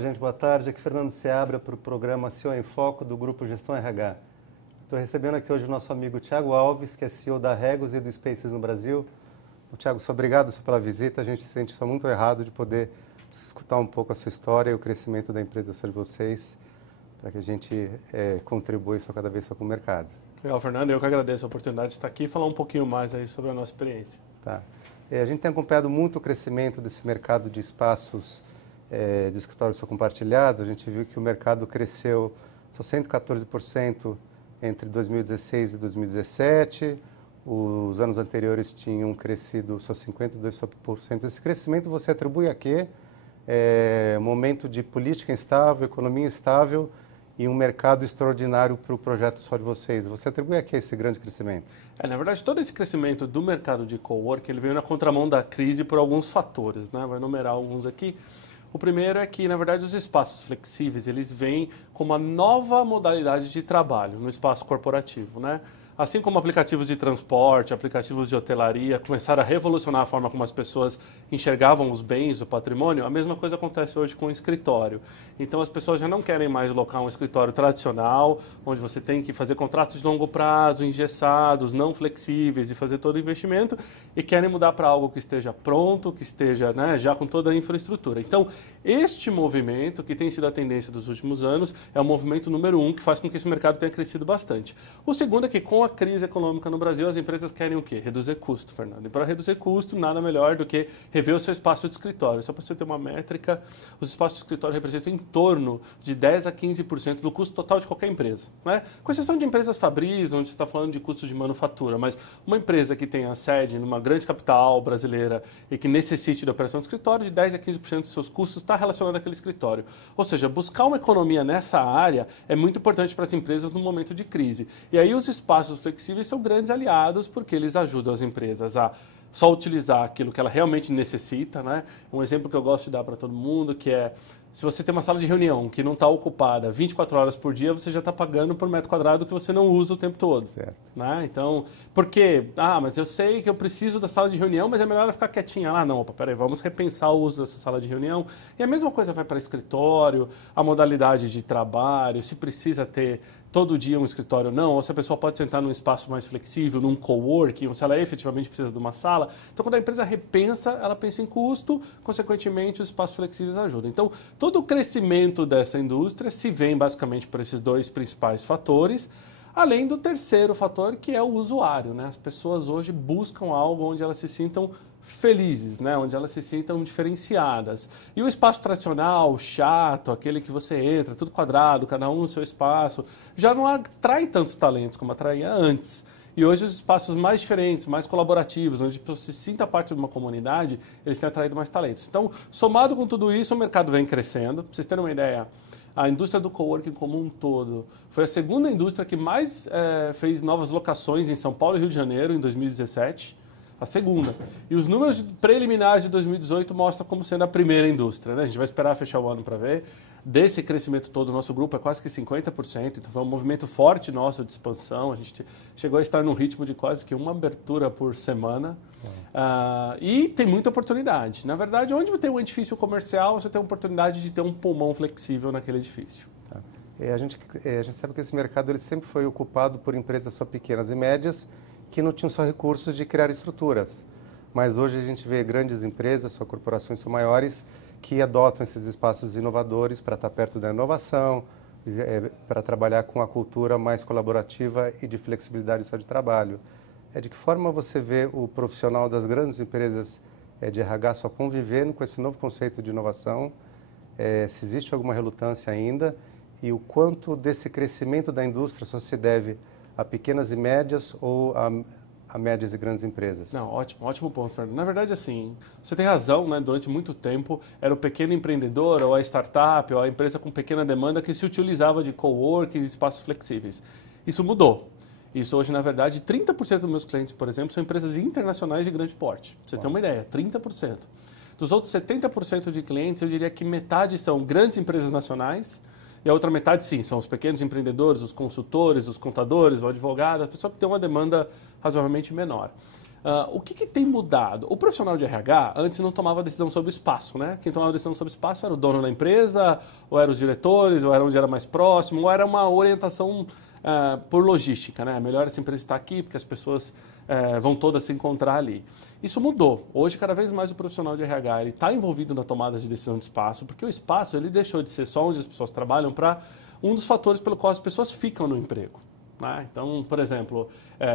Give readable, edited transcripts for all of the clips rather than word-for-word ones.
Olá, gente, boa tarde. Aqui Fernando Seabra para o programa CEO em Foco do Grupo Gestão RH. Estou recebendo aqui hoje o nosso amigo Thiago Alves, que é CEO da Regus e do Spaces no Brasil. Thiago, obrigado pela visita. A gente se sente só muito errado de poder escutar um pouco a sua história e o crescimento da empresa de vocês, para que a gente contribua isso cada vez só com o mercado. Legal, Fernando. Eu que agradeço a oportunidade de estar aqui e falar um pouquinho mais aí sobre a nossa experiência. Tá. A gente tem acompanhado muito o crescimento desse mercado de espaços de escritórios compartilhados. A gente viu que o mercado cresceu só 114% entre 2016 e 2017. Os anos anteriores tinham crescido só 52%. Esse crescimento você atribui a quê? Momento de política instável, economia instável e um mercado extraordinário para o projeto só de vocês. Você atribui a quê esse grande crescimento? Na verdade, todo esse crescimento do mercado de cowork, ele veio na contramão da crise por alguns fatores, né? Vou enumerar alguns aqui. O primeiro é que, na verdade, os espaços flexíveis, eles vêm como uma nova modalidade de trabalho no espaço corporativo, né? Assim como aplicativos de transporte, aplicativos de hotelaria começaram a revolucionar a forma como as pessoas enxergavam os bens, o patrimônio, a mesma coisa acontece hoje com o escritório. Então as pessoas já não querem mais locar um escritório tradicional, onde você tem que fazer contratos de longo prazo, engessados, não flexíveis e fazer todo o investimento, e querem mudar para algo que esteja pronto, que esteja, né, já com toda a infraestrutura. Então este movimento, que tem sido a tendência dos últimos anos, é o movimento número 1 que faz com que esse mercado tenha crescido bastante. O segundo é que com a crise econômica no Brasil, as empresas querem o quê? Reduzir custo, Fernando. E para reduzir custo, nada melhor do que rever o seu espaço de escritório. Só para você ter uma métrica, os espaços de escritório representam em torno de 10% a 15% do custo total de qualquer empresa, né? Com exceção de empresas fabris, onde você está falando de custos de manufatura, mas uma empresa que tenha sede numa grande capital brasileira e que necessite da operação de escritório, de 10% a 15% dos seus custos está relacionado àquele escritório. Ou seja, buscar uma economia nessa área é muito importante para as empresas no momento de crise. E aí os espaços flexíveis são grandes aliados porque eles ajudam as empresas a só utilizar aquilo que ela realmente necessita, né? Um exemplo que eu gosto de dar para todo mundo, que é, se você tem uma sala de reunião que não está ocupada 24 horas por dia, você já está pagando por metro quadrado que você não usa o tempo todo. Certo. Né? Então, por quê? Mas eu sei que eu preciso da sala de reunião, mas é melhor ela ficar quietinha lá. Não, opa, peraí, vamos repensar o uso dessa sala de reunião. E a mesma coisa vai para escritório, a modalidade de trabalho, se precisa ter todo dia um escritório ou não, ou se a pessoa pode sentar num espaço mais flexível, num coworking, ou se ela efetivamente precisa de uma sala. Então, quando a empresa repensa, ela pensa em custo, consequentemente, os espaços flexíveis ajudam. Então, todo o crescimento dessa indústria se vê basicamente por esses dois principais fatores, além do terceiro fator, que é o usuário, né? As pessoas hoje buscam algo onde elas se sintam felizes, né? Onde elas se sintam diferenciadas. E o espaço tradicional, chato, aquele que você entra, tudo quadrado, cada um no seu espaço, já não atrai tantos talentos como atraía antes. E hoje os espaços mais diferentes, mais colaborativos, onde você se sinta parte de uma comunidade, eles têm atraído mais talentos. Então, somado com tudo isso, o mercado vem crescendo. Para vocês terem uma ideia, a indústria do coworking como um todo foi a segunda indústria que mais fez novas locações em São Paulo e Rio de Janeiro em 2017. A segunda. E os números preliminares de 2018 mostram como sendo a primeira indústria, né? A gente vai esperar fechar o ano para ver. Desse crescimento todo, o nosso grupo é quase que 50%, então foi um movimento forte nosso de expansão. A gente chegou a estar num ritmo de quase que uma abertura por semana. E tem muita oportunidade. Na verdade, onde você tem um edifício comercial, você tem a oportunidade de ter um pulmão flexível naquele edifício. Tá. A gente sabe que esse mercado ele sempre foi ocupado por empresas só pequenas e médias, que não tinham só recursos de criar estruturas. Mas hoje a gente vê grandes empresas, só corporações são maiores, que adotam esses espaços inovadores para estar perto da inovação, para trabalhar com a cultura mais colaborativa e de flexibilidade só de trabalho. De que forma você vê o profissional das grandes empresas de RH só convivendo com esse novo conceito de inovação? Se existe alguma relutância ainda e o quanto desse crescimento da indústria só se deve a pequenas e médias ou a médias e grandes empresas? Não, ótimo ponto, Fernando. Na verdade, assim, você tem razão, né? Durante muito tempo era o pequeno empreendedor ou a startup ou a empresa com pequena demanda que se utilizava de coworking e espaços flexíveis. Isso mudou. Isso hoje, na verdade, 30% dos meus clientes, por exemplo, são empresas internacionais de grande porte. Pra você ter uma ideia, 30%. Dos outros 70% de clientes, eu diria que metade são grandes empresas nacionais. E a outra metade, sim, são os pequenos empreendedores, os consultores, os contadores, o advogado, a pessoa que tem uma demanda razoavelmente menor. O que tem mudado? O profissional de RH antes não tomava decisão sobre o espaço, né? Quem tomava decisão sobre o espaço era o dono da empresa, ou eram os diretores, ou era onde era mais próximo, ou era uma orientação por logística, né? Melhor essa empresa estar aqui porque as pessoas vão todas se encontrar ali. Isso mudou. Hoje, cada vez mais o profissional de RH está envolvido na tomada de decisão de espaço, porque o espaço ele deixou de ser só onde as pessoas trabalham para um dos fatores pelo qual as pessoas ficam no emprego. Né? Então, por exemplo,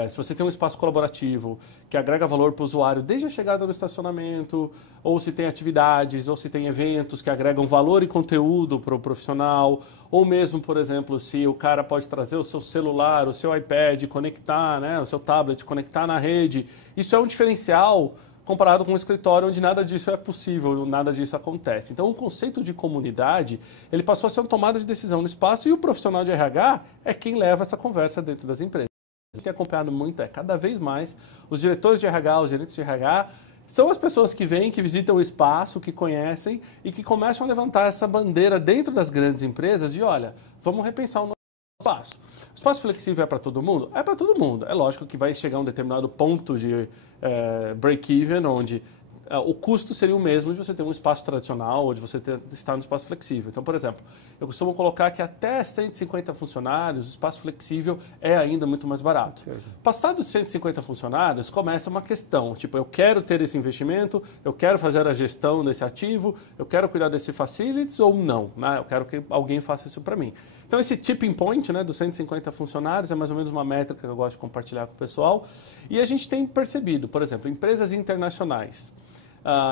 se você tem um espaço colaborativo que agrega valor para o usuário desde a chegada no estacionamento, ou se tem atividades, ou se tem eventos que agregam valor e conteúdo para o profissional, ou mesmo, por exemplo, se o cara pode trazer o seu celular, o seu iPad, conectar, né, o seu tablet, conectar na rede, isso é um diferencial comparado com um escritório onde nada disso é possível, nada disso acontece. Então, o conceito de comunidade, ele passou a ser uma tomada de decisão no espaço e o profissional de RH é quem leva essa conversa dentro das empresas. O que tem acompanhado muito cada vez mais, os diretores de RH, os gerentes de RH, são as pessoas que vêm, que visitam o espaço, que conhecem e que começam a levantar essa bandeira dentro das grandes empresas de, olha, vamos repensar o nosso espaço. O espaço flexível é para todo mundo? É para todo mundo. É lógico que vai chegar um determinado ponto de break-even, onde o custo seria o mesmo de você ter um espaço tradicional ou de você estar no espaço flexível. Então, por exemplo, eu costumo colocar que até 150 funcionários, o espaço flexível é ainda muito mais barato. Passado de 150 funcionários, começa uma questão, tipo, eu quero ter esse investimento, eu quero fazer a gestão desse ativo, eu quero cuidar desse facilities ou não, né? Eu quero que alguém faça isso para mim. Então, esse tipping point, né, dos 150 funcionários é mais ou menos uma métrica que eu gosto de compartilhar com o pessoal. E a gente tem percebido, por exemplo, empresas internacionais,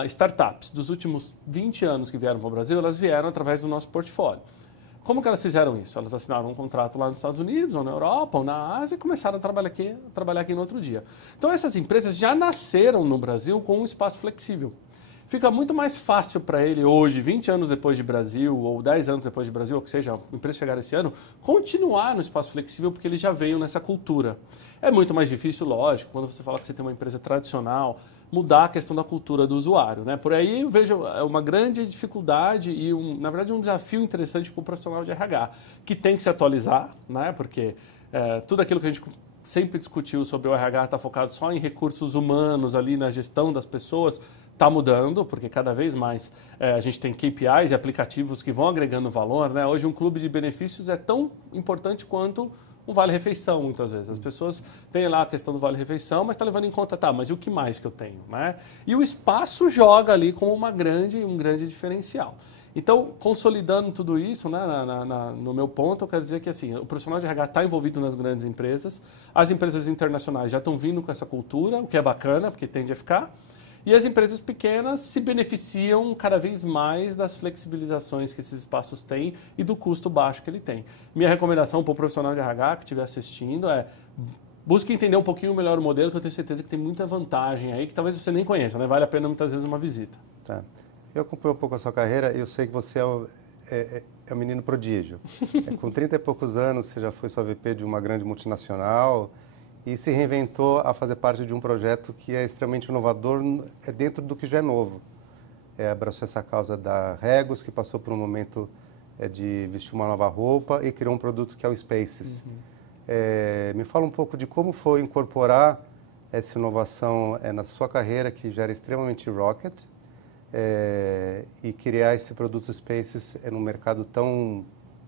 startups dos últimos 20 anos que vieram para o Brasil, elas vieram através do nosso portfólio. Como que elas fizeram isso? Elas assinaram um contrato lá nos Estados Unidos, ou na Europa, ou na Ásia, e começaram a trabalhar aqui no outro dia. Então, essas empresas já nasceram no Brasil com um espaço flexível. Fica muito mais fácil para ele hoje, 20 anos depois de Brasil, ou 10 anos depois de Brasil, ou que seja, a empresa chegar esse ano, continuar no espaço flexível, porque ele já veio nessa cultura. É muito mais difícil, lógico, quando você fala que você tem uma empresa tradicional, mudar a questão da cultura do usuário, né? Por aí eu vejo uma grande dificuldade e, na verdade, um desafio interessante para o profissional de RH, que tem que se atualizar, né? Porque tudo aquilo que a gente sempre discutiu sobre o RH está focado só em recursos humanos, ali na gestão das pessoas, está mudando, porque cada vez mais a gente tem KPIs e aplicativos que vão agregando valor, né? Hoje um clube de benefícios é tão importante quanto um vale-refeição, muitas vezes. As pessoas têm lá a questão do vale-refeição, mas está levando em conta, tá, mas e o que mais que eu tenho? Né? E o espaço joga ali como um grande diferencial. Então, consolidando tudo isso, né, no meu ponto, eu quero dizer que assim, o profissional de RH está envolvido nas grandes empresas, as empresas internacionais já estão vindo com essa cultura, o que é bacana, porque tende a ficar, e as empresas pequenas se beneficiam cada vez mais das flexibilizações que esses espaços têm e do custo baixo que ele tem. Minha recomendação para o profissional de RH que estiver assistindo é busque entender um pouquinho melhor o modelo, que eu tenho certeza que tem muita vantagem aí, que talvez você nem conheça, né? Vale a pena muitas vezes uma visita. Tá. Eu acompanho um pouco a sua carreira e eu sei que você é um menino prodígio. Com 30 e poucos anos, você já foi só VP de uma grande multinacional e se reinventou a fazer parte de um projeto que é extremamente inovador dentro do que já é novo. Abraçou essa causa da Regus, que passou por um momento de vestir uma nova roupa e criou um produto que é o Spaces. Me fala um pouco de como foi incorporar essa inovação na sua carreira, que já era extremamente rocket, e criar esse produto Spaces num mercado tão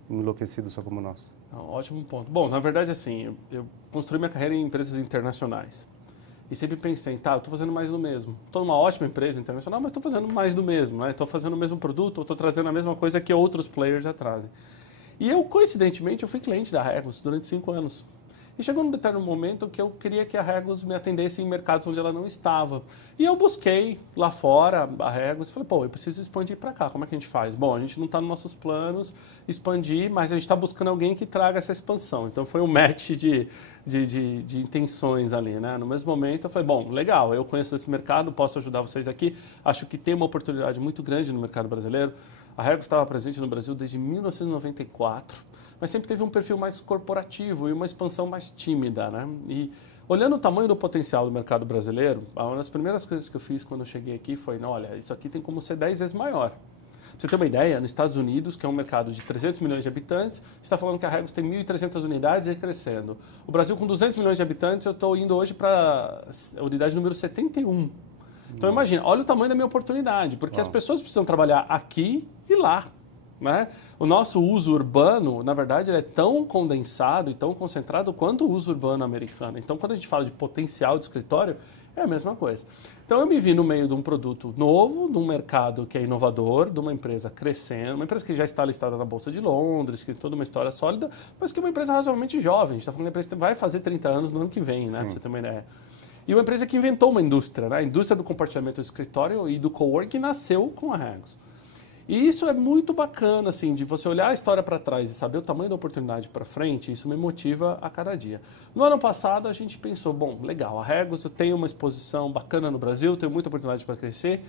enlouquecido só como o nosso. Ótimo ponto. Bom, na verdade, assim, eu construí minha carreira em empresas internacionais. E sempre pensei, tá, eu estou fazendo mais do mesmo. Estou numa ótima empresa internacional, mas estou fazendo mais do mesmo, né? Estou fazendo o mesmo produto, ou estou trazendo a mesma coisa que outros players já trazem. E eu, coincidentemente, eu fui cliente da Regus durante 5 anos. E chegou num determinado momento que eu queria que a Regus me atendesse em mercados onde ela não estava. E eu busquei lá fora a Regus e falei, pô, eu preciso expandir para cá, como é que a gente faz? Bom, a gente não está nos nossos planos expandir, mas a gente está buscando alguém que traga essa expansão. Então foi um match de intenções ali, né? No mesmo momento eu falei, bom, legal, eu conheço esse mercado, posso ajudar vocês aqui. Acho que tem uma oportunidade muito grande no mercado brasileiro. A Regus estava presente no Brasil desde 1994. Mas sempre teve um perfil mais corporativo e uma expansão mais tímida, né? E olhando o tamanho do potencial do mercado brasileiro, uma das primeiras coisas que eu fiz quando eu cheguei aqui foi, olha, isso aqui tem como ser 10 vezes maior. você ter uma ideia, nos Estados Unidos, que é um mercado de 300 milhões de habitantes, você está falando que a Regus tem 1.300 unidades e crescendo. O Brasil, com 200 milhões de habitantes, eu estou indo hoje para a unidade número 71. Então, imagina, olha o tamanho da minha oportunidade, porque as pessoas precisam trabalhar aqui e lá. Né? O nosso uso urbano, na verdade, ele é tão condensado e tão concentrado quanto o uso urbano americano. Então, quando a gente fala de potencial de escritório, é a mesma coisa. Então, eu me vi no meio de um produto novo, de um mercado que é inovador, de uma empresa crescendo, uma empresa que já está listada na Bolsa de Londres, que tem toda uma história sólida, mas que é uma empresa razoavelmente jovem. A gente está falando de uma empresa que vai fazer 30 anos no ano que vem, né? Para você ter uma ideia. E uma empresa que inventou uma indústria, né? A indústria do compartilhamento do escritório e do coworking nasceu com a Regus. E isso é muito bacana, assim, de você olhar a história para trás e saber o tamanho da oportunidade para frente, isso me motiva a cada dia. No ano passado, a gente pensou, bom, legal, a Regus, eu tenho uma exposição bacana no Brasil, tenho muita oportunidade para crescer,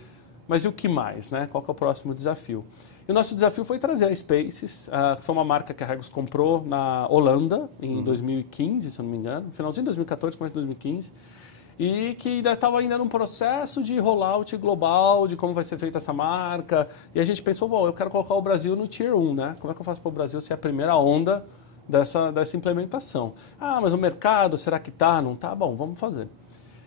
mas e o que mais, né? Qual que é o próximo desafio? E o nosso desafio foi trazer a Spaces, que foi uma marca que a Regus comprou na Holanda, em 2015, se eu não me engano, finalzinho de 2014, começo de 2015, e que ainda estava num processo de rollout global, de como vai ser feita essa marca. E a gente pensou, bom, eu quero colocar o Brasil no Tier 1, né? Como é que eu faço para o Brasil ser a primeira onda dessa implementação? Ah, mas o mercado, será que tá? Não tá? Bom, vamos fazer.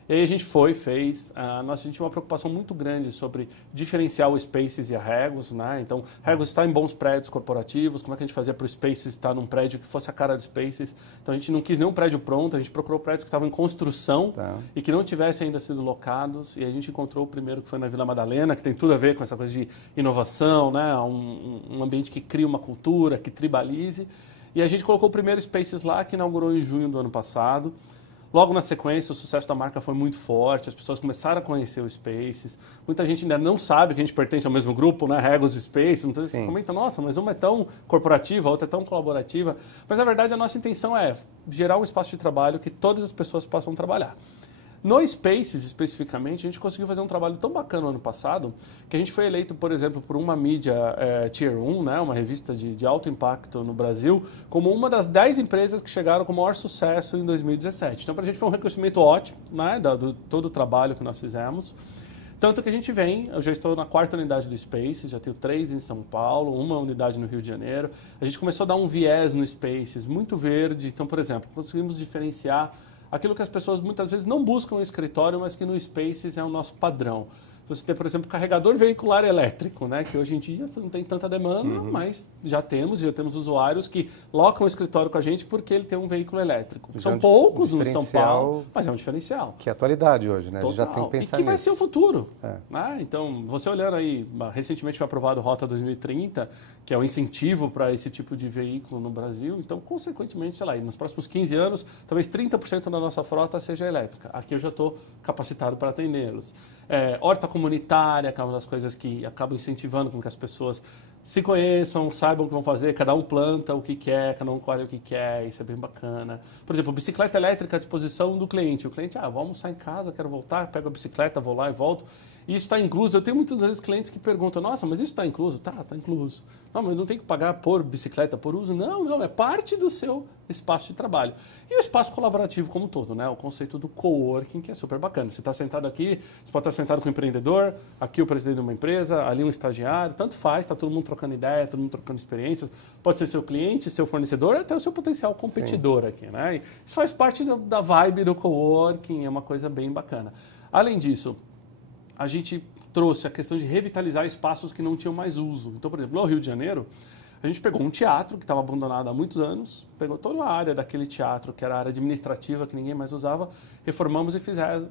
E aí a gente fez. A gente tinha uma preocupação muito grande sobre diferenciar o Spaces e a Regus, né? Então, Regus está em bons prédios corporativos, como é que a gente fazia para o Spaces estar num prédio que fosse a cara do Spaces? Então, a gente não quis nenhum prédio pronto, a gente procurou prédios que estavam em construção e que não tivessem ainda sido locados. E a gente encontrou o primeiro que foi na Vila Madalena, que tem tudo a ver com essa coisa de inovação, né? Um ambiente que cria uma cultura, que tribalize. E a gente colocou o primeiro Spaces lá, que inaugurou em junho do ano passado. Logo na sequência, o sucesso da marca foi muito forte, as pessoas começaram a conhecer o Spaces. Muita gente ainda não sabe que a gente pertence ao mesmo grupo, né? Regus e Spaces. Muitas vezes comenta, nossa, mas uma é tão corporativa, a outra é tão colaborativa. Mas, na verdade, a nossa intenção é gerar um espaço de trabalho que todas as pessoas possam trabalhar. No Spaces, especificamente, a gente conseguiu fazer um trabalho tão bacana no ano passado que a gente foi eleito, por exemplo, por uma mídia Tier 1, né, uma revista de alto impacto no Brasil, como uma das 10 empresas que chegaram com o maior sucesso em 2017. Então, para a gente foi um reconhecimento ótimo, né, do todo o trabalho que nós fizemos. Tanto que a gente eu já estou na 4ª unidade do Spaces, já tenho 3 em São Paulo, uma unidade no Rio de Janeiro. A gente começou a dar um viés no Spaces, muito verde. Então, por exemplo, conseguimos diferenciar aquilo que as pessoas muitas vezes não buscam no escritório, mas que no Spaces é o nosso padrão. Você tem, por exemplo, carregador veicular elétrico, né? Que hoje em dia não tem tanta demanda, mas já temos usuários que locam o escritório com a gente porque ele tem um veículo elétrico. São poucos no São Paulo, mas é um diferencial. Que é a atualidade hoje, né? Total. A gente já tem que pensar e que vai nisso. ser o futuro. Né? Então, você olhando aí, recentemente foi aprovado Rota 2030, que é um incentivo para esse tipo de veículo no Brasil. Então, consequentemente, sei lá, nos próximos 15 anos, talvez 30% da nossa frota seja elétrica. Aqui eu já estou capacitado para atendê-los. Horta comunitária, que é uma das coisas que acabam incentivando com que as pessoas se conheçam, saibam o que vão fazer, cada um planta o que quer, cada um colhe o que quer, isso é bem bacana. Por exemplo, bicicleta elétrica à disposição do cliente. O cliente, vou almoçar em casa, quero voltar, pego a bicicleta, vou lá e volto. Isso está incluso. Eu tenho muitas vezes clientes que perguntam, nossa, mas isso está incluso? Tá incluso. Não, mas não tem que pagar por bicicleta, por uso? Não, é parte do seu espaço de trabalho. E o espaço colaborativo como um todo, né? O conceito do coworking, que é super bacana. Você está sentado aqui, você pode estar sentado com um empreendedor, aqui o presidente de uma empresa, ali um estagiário, tanto faz, está todo mundo trocando ideia, todo mundo trocando experiências. Pode ser seu cliente, seu fornecedor, até o seu potencial competidor aqui, né? E isso faz parte da vibe do coworking, é uma coisa bem bacana. Além disso, a gente trouxe a questão de revitalizar espaços que não tinham mais uso. Então, por exemplo, no Rio de Janeiro, a gente pegou um teatro que estava abandonado há muitos anos, pegou toda a área daquele teatro, que era a área administrativa, que ninguém mais usava, reformamos e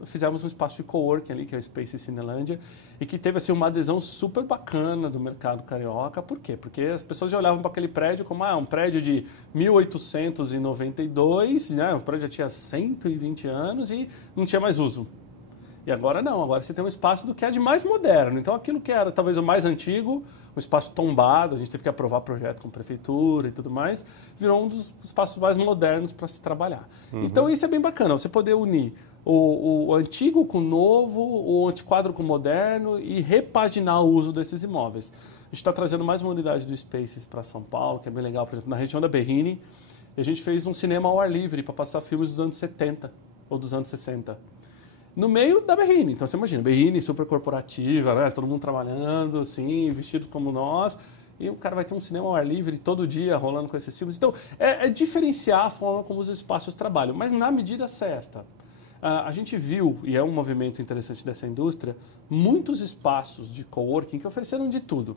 fizemos um espaço de coworking ali, que é o Space Cinelândia, e que teve assim, uma adesão super bacana do mercado carioca. Por quê? Porque as pessoas já olhavam para aquele prédio como um prédio de 1892, né? O prédio já tinha 120 anos e não tinha mais uso. E agora não, agora você tem um espaço do que é de mais moderno. Então aquilo que era talvez o mais antigo, um espaço tombado, a gente teve que aprovar projeto com a prefeitura e tudo mais, virou um dos espaços mais modernos para se trabalhar. Então isso é bem bacana, você poder unir o antigo com o novo, o antiquado com o moderno e repaginar o uso desses imóveis. A gente está trazendo mais uma unidade do Spaces para São Paulo, que é bem legal, por exemplo, na região da Berrini, e a gente fez um cinema ao ar livre para passar filmes dos anos 70 ou dos anos 60. no meio da Berrini. Então você imagina, Berrini super corporativa, né? Todo mundo trabalhando, assim, vestido como nós. E o cara vai ter um cinema ao ar livre todo dia rolando com esses filmes. Então, é diferenciar a forma como os espaços trabalham, mas na medida certa. A gente viu, e é um movimento interessante dessa indústria, muitos espaços de coworking que ofereceram de tudo.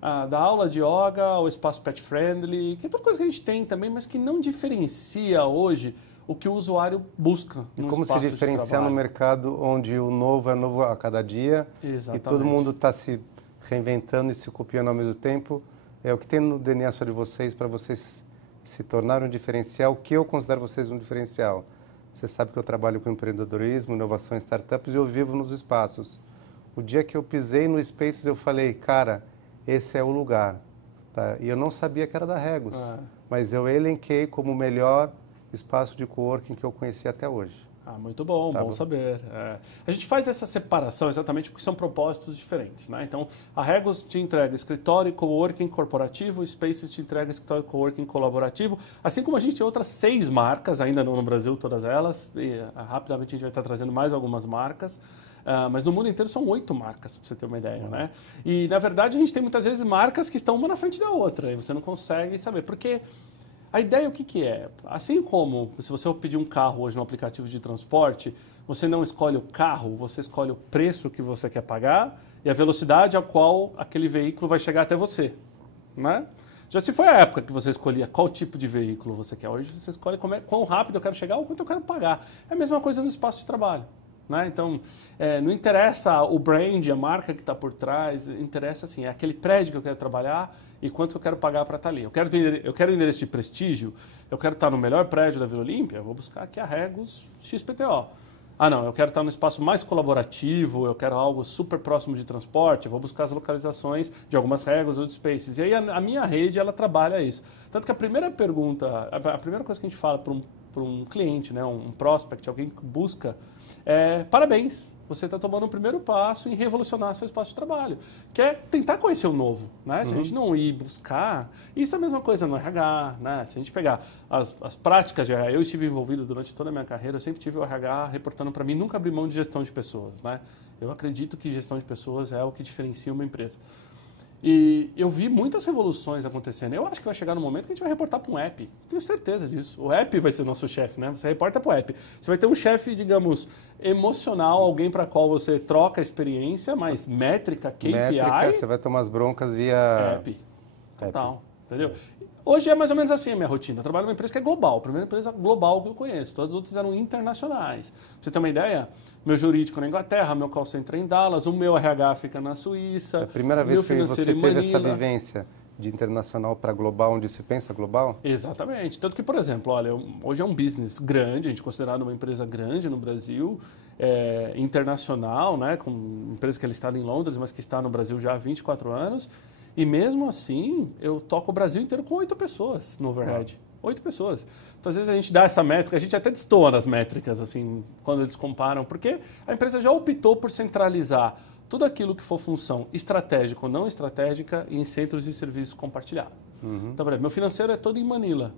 Da aula de yoga ao espaço pet friendly, que é toda coisa que a gente tem também, mas que não diferencia hoje o que o usuário busca E no como se espaço diferenciar no mercado onde o novo é novo a cada dia. Exatamente. E todo mundo está se reinventando e se copiando ao mesmo tempo. É o que tem no DNA só de vocês para vocês se tornarem um diferencial, que eu considero vocês um diferencial. Você sabe que eu trabalho com empreendedorismo, inovação em startups e eu vivo nos espaços. O dia que eu pisei no Spaces, eu falei, cara, esse é o lugar. Tá? E eu não sabia que era da Regus, mas eu elenquei como o melhor espaço de coworking que eu conheci até hoje. Muito bom, bom saber. A gente faz essa separação exatamente porque são propósitos diferentes, né? Então, a Regus te entrega escritório e coworking corporativo, Spaces te entrega escritório e coworking colaborativo, assim como a gente tem outras 6 marcas, ainda não no Brasil, todas elas, e rapidamente a gente vai estar trazendo mais algumas marcas, mas no mundo inteiro são 8 marcas, para você ter uma ideia, né? E, na verdade, a gente tem muitas vezes marcas que estão uma na frente da outra, e você não consegue saber, porque... A ideia o que é? Assim como se você pedir um carro hoje no aplicativo de transporte, você não escolhe o carro, você escolhe o preço que você quer pagar e a velocidade a qual aquele veículo vai chegar até você, né? Já se foi a época que você escolhia qual tipo de veículo você quer. Hoje você escolhe quão rápido eu quero chegar ou quanto eu quero pagar. É a mesma coisa no espaço de trabalho, né? Então, não interessa o brand, a marca que está por trás, interessa assim, é aquele prédio que eu quero trabalhar e quanto eu quero pagar para estar ali. Eu quero endereço de prestígio, eu quero estar no melhor prédio da Vila Olímpia, eu vou buscar aqui a Regus XPTO. Não, eu quero estar no espaço mais colaborativo, eu quero algo super próximo de transporte, eu vou buscar as localizações de algumas Regus ou de Spaces. E aí a minha rede, ela trabalha isso. Tanto que a primeira pergunta, a primeira coisa que a gente fala para um cliente, né, um prospect, alguém que busca, parabéns, você está tomando o primeiro passo em revolucionar seu espaço de trabalho, que é tentar conhecer o novo, né? Se a gente não ir buscar, isso é a mesma coisa no RH, né? Se a gente pegar as práticas de RH, eu estive envolvido durante toda a minha carreira, eu sempre tive o RH reportando para mim, nunca abri mão de gestão de pessoas, né? Eu acredito que gestão de pessoas é o que diferencia uma empresa. E eu vi muitas revoluções acontecendo. Eu acho que vai chegar no momento que a gente vai reportar para um app. Tenho certeza disso. O app vai ser nosso chefe, né? Você reporta para o app. Você vai ter um chefe, digamos, emocional, alguém para qual você troca a experiência, mas métrica, KPI... Métrica, você vai tomar as broncas via... App. Total. Entendeu? Hoje é mais ou menos assim a minha rotina. Eu trabalho numa empresa que é global. A primeira empresa global que eu conheço. Todas as outras eram internacionais. Pra você ter uma ideia... Meu jurídico na Inglaterra, meu call center em Dallas, o meu RH fica na Suíça. É a primeira vez que você teve essa vivência de internacional para global, onde se pensa global? Exatamente. Tanto que, por exemplo, olha, hoje é um business grande, a gente é considerado uma empresa grande no Brasil, internacional, né, com empresa que é listada em Londres, mas que está no Brasil já há 24 anos. E mesmo assim, eu toco o Brasil inteiro com 8 pessoas no overhead. 8 pessoas. Então, às vezes a gente dá essa métrica, a gente até destoa nas métricas, assim, quando eles comparam, porque a empresa já optou por centralizar tudo aquilo que for função estratégica ou não estratégica em centros de serviço compartilhado. Então, por exemplo, meu financeiro é todo em Manila.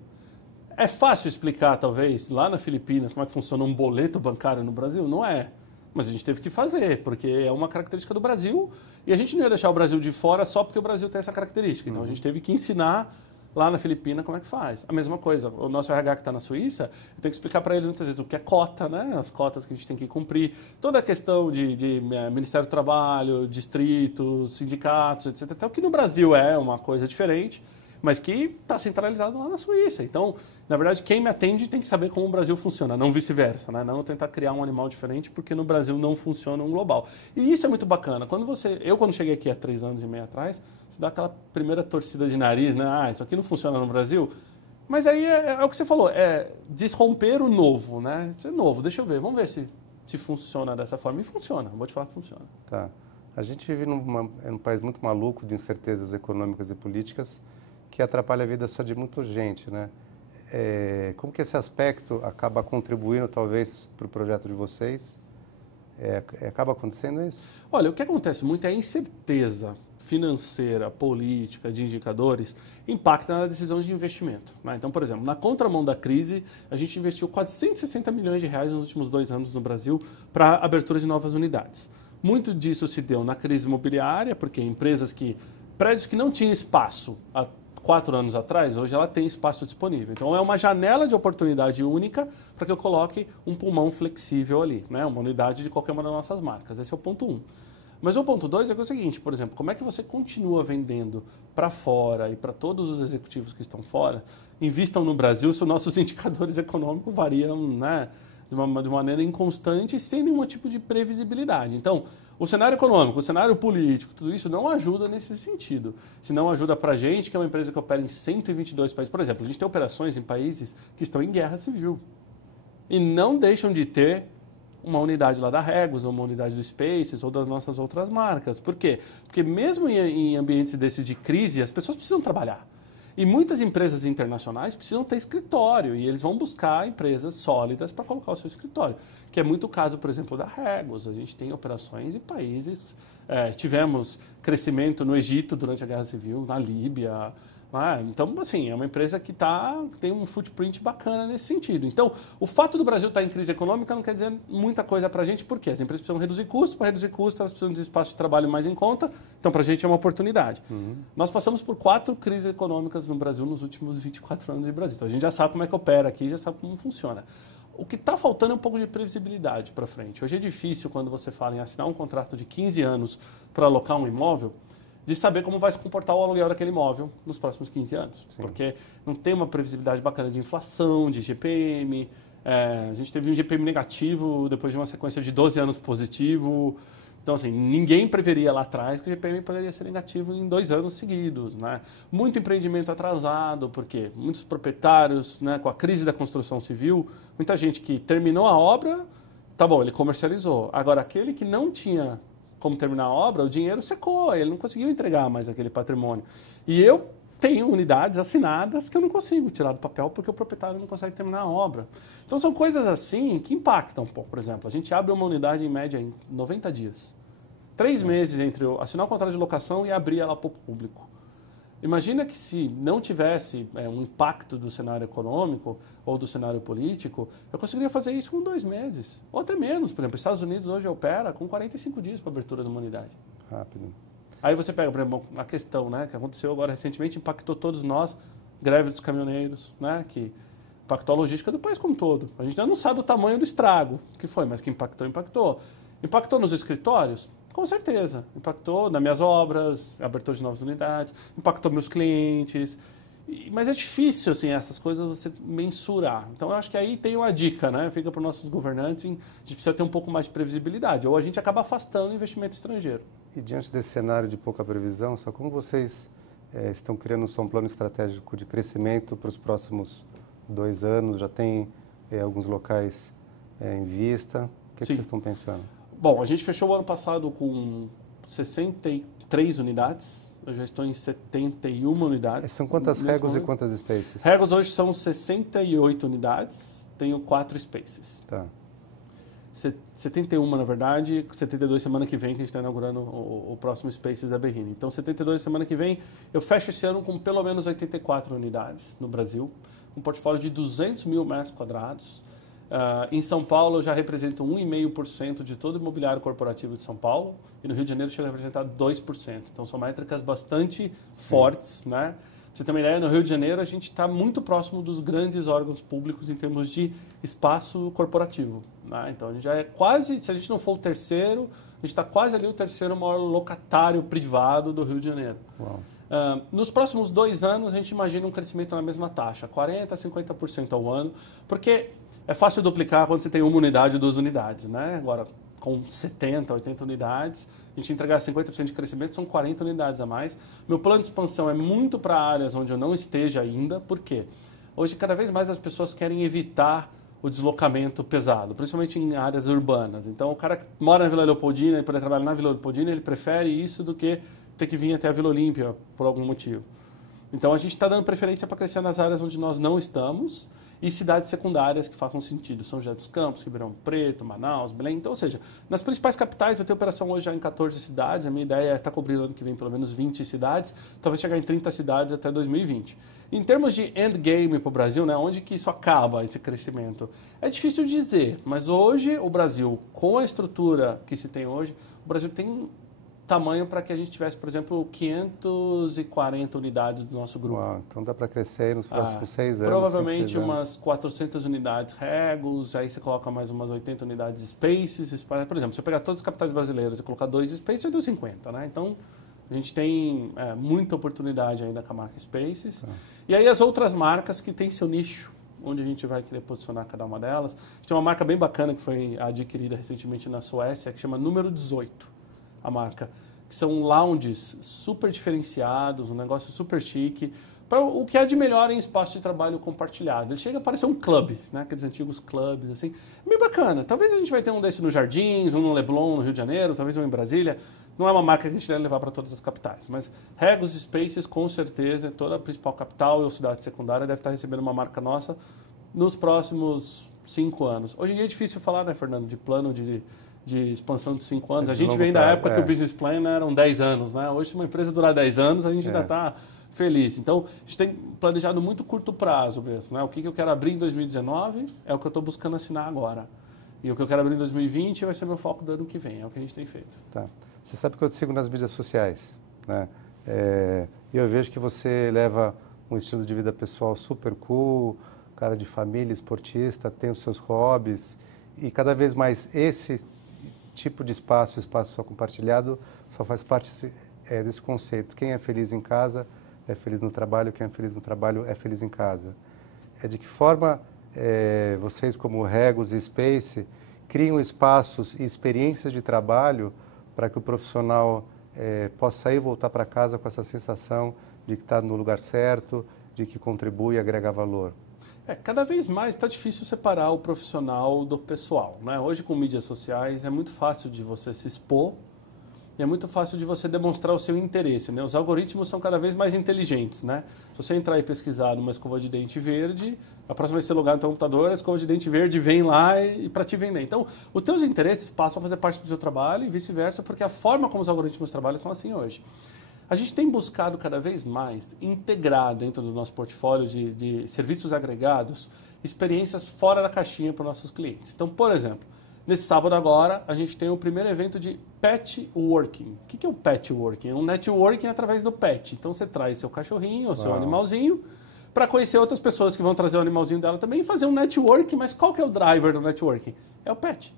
É fácil explicar, talvez, lá na Filipinas, como é que funciona um boleto bancário no Brasil? Não é. Mas a gente teve que fazer, porque é uma característica do Brasil e a gente não ia deixar o Brasil de fora só porque o Brasil tem essa característica. Então, a gente teve que ensinar lá na Filipina como é que faz. A mesma coisa, o nosso RH que está na Suíça, eu tenho que explicar para eles muitas vezes o que é cota, né? As cotas que a gente tem que cumprir, toda a questão de Ministério do Trabalho, distritos, sindicatos, etc. Até o que no Brasil é uma coisa diferente, mas que está centralizado lá na Suíça. Então, na verdade, quem me atende tem que saber como o Brasil funciona, não vice-versa, né? Não tentar criar um animal diferente, porque no Brasil não funciona um global. E isso é muito bacana. Quando cheguei aqui há 3 anos e meio atrás, você dá aquela primeira torcida de nariz, né? Isso aqui não funciona no Brasil. Mas aí é o que você falou, é desromper o novo, né? Isso é novo, deixa eu ver, vamos ver se funciona dessa forma. E funciona, vou te falar que funciona. Tá. A gente vive num país muito maluco de incertezas econômicas e políticas que atrapalha a vida só de muita gente, né? Como que esse aspecto acaba contribuindo, talvez, para o projeto de vocês? Acaba acontecendo isso? Olha, o que acontece muito é a incerteza financeira, política, de indicadores, impacta na decisão de investimento, né? Então, por exemplo, na contramão da crise, a gente investiu quase 160 milhões de reais nos últimos 2 anos no Brasil para abertura de novas unidades. Muito disso se deu na crise imobiliária, porque prédios que não tinham espaço há 4 anos atrás, hoje ela tem espaço disponível. Então é uma janela de oportunidade única para que eu coloque um pulmão flexível ali, né? Uma unidade de qualquer uma das nossas marcas. Esse é o ponto 1. Mas o ponto 2 é o seguinte, por exemplo, como é que você continua vendendo para fora e para todos os executivos que estão fora, invistam no Brasil se os nossos indicadores econômicos variam, né, de maneira inconstante e sem nenhum tipo de previsibilidade. Então, o cenário econômico, o cenário político, tudo isso não ajuda nesse sentido. Se não ajuda para a gente, que é uma empresa que opera em 122 países. Por exemplo, a gente tem operações em países que estão em guerra civil e não deixam de ter uma unidade lá da Regus, ou uma unidade do Spaces, ou das nossas outras marcas. Por quê? Porque mesmo em ambientes desses de crise, as pessoas precisam trabalhar. E muitas empresas internacionais precisam ter escritório, e eles vão buscar empresas sólidas para colocar o seu escritório, que é muito o caso, por exemplo, da Regus. A gente tem operações em países, tivemos crescimento no Egito durante a Guerra Civil, na Líbia. Então, assim, é uma empresa que tem um footprint bacana nesse sentido. Então, o fato do Brasil estar em crise econômica não quer dizer muita coisa para a gente, porque as empresas precisam reduzir custos, para reduzir custos elas precisam de espaço de trabalho mais em conta, então para a gente é uma oportunidade. Nós passamos por 4 crises econômicas no Brasil nos últimos 24 anos de Brasil, então a gente já sabe como é que opera aqui, já sabe como funciona. O que está faltando é um pouco de previsibilidade para frente. Hoje é difícil, quando você fala em assinar um contrato de 15 anos para alocar um imóvel, de saber como vai se comportar o aluguel daquele imóvel nos próximos 15 anos. Sim. Porque não tem uma previsibilidade bacana de inflação, de GPM. A gente teve um GPM negativo depois de uma sequência de 12 anos positivo. Então, assim, ninguém preveria lá atrás que o GPM poderia ser negativo em 2 anos seguidos, né? Muito empreendimento atrasado, porque muitos proprietários, né, com a crise da construção civil, muita gente que terminou a obra, tá bom, ele comercializou. Agora, aquele que não tinha como terminar a obra, o dinheiro secou, ele não conseguiu entregar mais aquele patrimônio. E eu tenho unidades assinadas que eu não consigo tirar do papel porque o proprietário não consegue terminar a obra. Então são coisas assim que impactam um pouco. Por exemplo, a gente abre uma unidade em média em 90 dias. 3 meses entre eu assinar o contrato de locação e abrir ela para o público. Imagina que se não tivesse um impacto do cenário econômico ou do cenário político, eu conseguiria fazer isso com 2 meses, ou até menos. Por exemplo, os Estados Unidos hoje opera com 45 dias para abertura de uma unidade. Rápido. Aí você pega, por exemplo, a questão, né, que aconteceu agora recentemente, impactou todos nós, greve dos caminhoneiros, né, que impactou a logística do país como um todo. A gente ainda não sabe o tamanho do estrago que foi, mas que impactou, impactou. Impactou nos escritórios? Com certeza. Impactou nas minhas obras, abertura de novas unidades, impactou meus clientes. Mas é difícil, assim, essas coisas você mensurar. Então, eu acho que aí tem uma dica, né? Fica para os nossos governantes, a gente precisa ter um pouco mais de previsibilidade, ou a gente acaba afastando o investimento estrangeiro. E diante desse cenário de pouca previsão, só como vocês estão criando um plano estratégico de crescimento para os próximos 2 anos? Já tem alguns locais em vista? O que vocês estão pensando? Bom, a gente fechou o ano passado com 63 unidades. Eu já estou em 71 unidades. São quantas Regus e quantas Spaces? Regus hoje são 68 unidades, tenho 4 Spaces. Tá. 71, na verdade, 72 semana que vem, que a gente está inaugurando o próximo Spaces da Berrini. Então, 72 semana que vem, eu fecho esse ano com pelo menos 84 unidades no Brasil, um portfólio de 200 mil metros quadrados. Em São Paulo, eu já represento 1,5% de todo o imobiliário corporativo de São Paulo, e no Rio de Janeiro chega a representar 2%. Então, são métricas bastante fortes, né? Pra você ter uma ideia, no Rio de Janeiro a gente está muito próximo dos grandes órgãos públicos em termos de espaço corporativo, né? Então, a gente já é quase, se a gente não for o terceiro, a gente está quase ali o terceiro maior locatário privado do Rio de Janeiro. Uau. Nos próximos 2 anos, a gente imagina um crescimento na mesma taxa, 40% a 50% ao ano, porque é fácil duplicar quando você tem uma unidade ou 2 unidades, né? Agora, com 70, 80 unidades, a gente entregar 50% de crescimento, são 40 unidades a mais. Meu plano de expansão é muito para áreas onde eu não esteja ainda, por quê? Hoje, cada vez mais as pessoas querem evitar o deslocamento pesado, principalmente em áreas urbanas. Então, o cara que mora na Vila Leopoldina e poder trabalhar na Vila Leopoldina, ele prefere isso do que ter que vir até a Vila Olímpia por algum motivo. Então, a gente está dando preferência para crescer nas áreas onde nós não estamos. e cidades secundárias que façam sentido. São José dos Campos, Ribeirão Preto, Manaus, Belém. Então, ou seja, nas principais capitais, eu tenho operação hoje já em 14 cidades. A minha ideia é estar cobrindo ano que vem pelo menos 20 cidades, talvez chegar em 30 cidades até 2020. Em termos de endgame para o Brasil, né, onde que isso acaba, esse crescimento? É difícil dizer, mas hoje o Brasil, com a estrutura que se tem hoje, o Brasil tem tamanho para que a gente tivesse, por exemplo, 540 unidades do nosso grupo. Uau, então dá para crescer aí nos próximos 6 anos. Provavelmente umas 400 unidades Regos, aí você coloca mais umas 80 unidades Spaces. Por exemplo, se eu pegar todas as capitais brasileiras e colocar 2 Spaces, deu 50, né? Então, a gente tem muita oportunidade ainda com a marca Spaces. Tá. E aí as outras marcas que têm seu nicho, onde a gente vai querer posicionar cada uma delas. A gente tem uma marca bem bacana que foi adquirida recentemente na Suécia, que chama Número 18, a marca. Que são lounges super diferenciados, um negócio super chique, para o que há de melhor em espaço de trabalho compartilhado. Ele chega a parecer um clube, né? Aqueles antigos clubes, assim. Bem bacana. Talvez a gente vai ter um desse no Jardins, um no Leblon, no Rio de Janeiro, talvez um em Brasília. Não é uma marca que a gente deve levar para todas as capitais, mas Regos Spaces, com certeza, toda a principal capital ou cidade secundária deve estar recebendo uma marca nossa nos próximos 5 anos. Hoje em dia é difícil falar, né, Fernando, de plano de expansão de 5 anos. A gente vem da época que o business plan eram 10 anos, né? Hoje, se uma empresa durar 10 anos, a gente ainda está feliz. Então, a gente tem planejado muito curto prazo mesmo, né? O que eu quero abrir em 2019 é o que eu estou buscando assinar agora. E o que eu quero abrir em 2020 vai ser meu foco do ano que vem, é o que a gente tem feito. Tá. Você sabe que eu te sigo nas mídias sociais, né? E eu vejo que você leva um estilo de vida pessoal super cool, cara de família, esportista, tem os seus hobbies, e cada vez mais esse tipo de espaço só compartilhado, só faz parte desse conceito. Quem é feliz em casa é feliz no trabalho, quem é feliz no trabalho é feliz em casa. De que forma vocês, como Regos e Space, criam espaços e experiências de trabalho para que o profissional possa sair e voltar para casa com essa sensação de que está no lugar certo, de que contribui e agrega valor? Cada vez mais está difícil separar o profissional do pessoal, né? Hoje, com mídias sociais, é muito fácil de você se expor e é muito fácil de você demonstrar o seu interesse, né? Os algoritmos são cada vez mais inteligentes, né? Se você entrar e pesquisar numa escova de dente verde, a próxima vez que você logar no seu computador, a escova de dente verde vem lá e para te vender. Então, os teus interesses passam a fazer parte do seu trabalho e vice-versa, porque a forma como os algoritmos trabalham são assim hoje. A gente tem buscado cada vez mais integrar dentro do nosso portfólio de serviços agregados experiências fora da caixinha para os nossos clientes. Então, por exemplo, nesse sábado agora, a gente tem o primeiro evento de pet working. O que é um pet working? É um networking através do pet. Então, você traz seu cachorrinho ou seu animalzinho para conhecer outras pessoas que vão trazer o animalzinho dela também e fazer um networking. Mas qual que é o driver do networking? É o pet.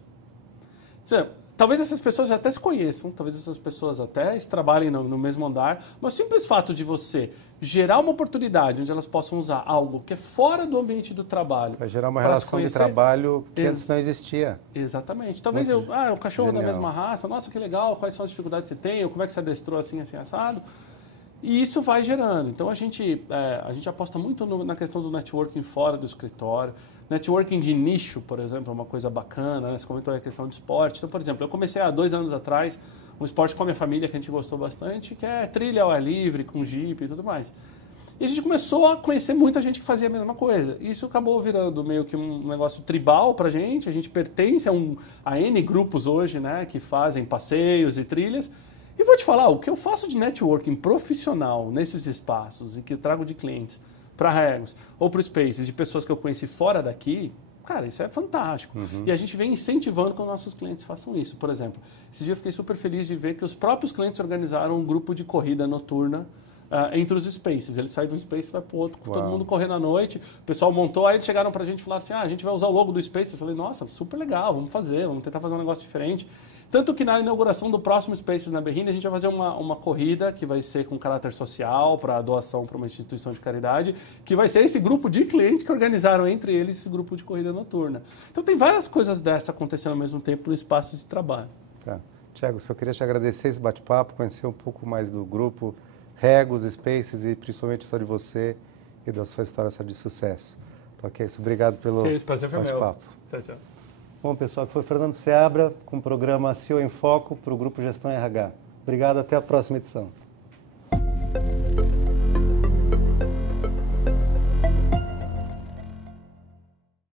Talvez essas pessoas até se conheçam, talvez essas pessoas até trabalhem no mesmo andar, mas o simples fato de você gerar uma oportunidade onde elas possam usar algo que é fora do ambiente do trabalho. Vai gerar uma relação de trabalho que antes não existia. Exatamente. Talvez o cachorro da mesma raça, nossa, que legal, quais são as dificuldades que você tem, ou como é que você adestrou assim, assado. E isso vai gerando. Então a gente aposta muito na questão do networking fora do escritório. Networking de nicho, por exemplo, é uma coisa bacana, né? Você comentou a questão de esporte. Então, por exemplo, eu comecei há 2 anos atrás um esporte com a minha família que a gente gostou bastante, que é trilha ao ar livre, com jipe e tudo mais. E a gente começou a conhecer muita gente que fazia a mesma coisa. Isso acabou virando meio que um negócio tribal pra gente. A gente pertence a N grupos hoje, né, que fazem passeios e trilhas. E vou te falar, o que eu faço de networking profissional nesses espaços e que eu trago de clientes para Regos ou para o Spaces, de pessoas que eu conheci fora daqui, cara, isso é fantástico. E a gente vem incentivando que os nossos clientes façam isso. Por exemplo, esse dia eu fiquei super feliz de ver que os próprios clientes organizaram um grupo de corrida noturna entre os Spaces. Eles saem de um Space e vai para o outro, todo mundo correndo à noite. O pessoal montou, aí eles chegaram para a gente e falaram assim, a gente vai usar o logo do Space. Eu falei, nossa, super legal, vamos tentar fazer um negócio diferente. Tanto que na inauguração do próximo Spaces na Berrini, a gente vai fazer uma corrida que vai ser com caráter social, para doação para uma instituição de caridade, que vai ser esse grupo de clientes que organizaram entre eles esse grupo de corrida noturna. Então tem várias coisas dessa acontecendo ao mesmo tempo no espaço de trabalho. Tá. Tiago, só queria te agradecer esse bate-papo, conhecer um pouco mais do grupo Regos, Spaces e principalmente só de você e da sua história de sucesso. Então, obrigado pelo bate-papo. Tchau, tchau. Bom, pessoal, que foi Fernando Seabra com o programa CEO em Foco para o Grupo Gestão RH. Obrigado, até a próxima edição.